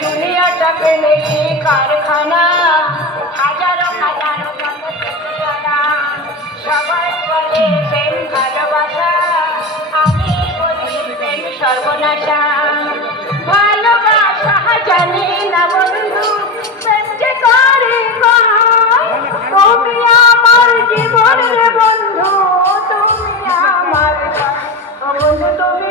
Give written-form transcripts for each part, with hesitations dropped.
দুনিয়াটাকে নেই কারখানা, হাজারো হাজারো সবাই বলে প্রেম ভালোবাসা, আমি বলি প্রেম সর্বনাশা। ভালোবাসা জানি না বন্ধু, প্রেম যে করে তুমি আমার জীবন রে বন্ধু, তুমি আমার বন্ধু, তুমি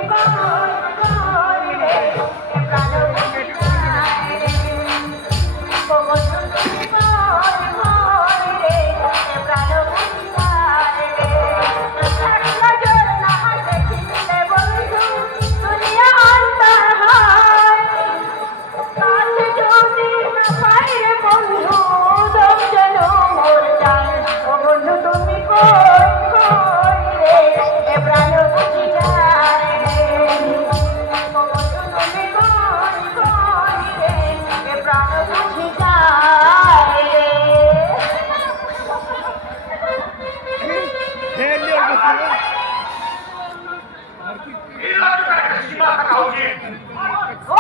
সীমা থাকা উচিত।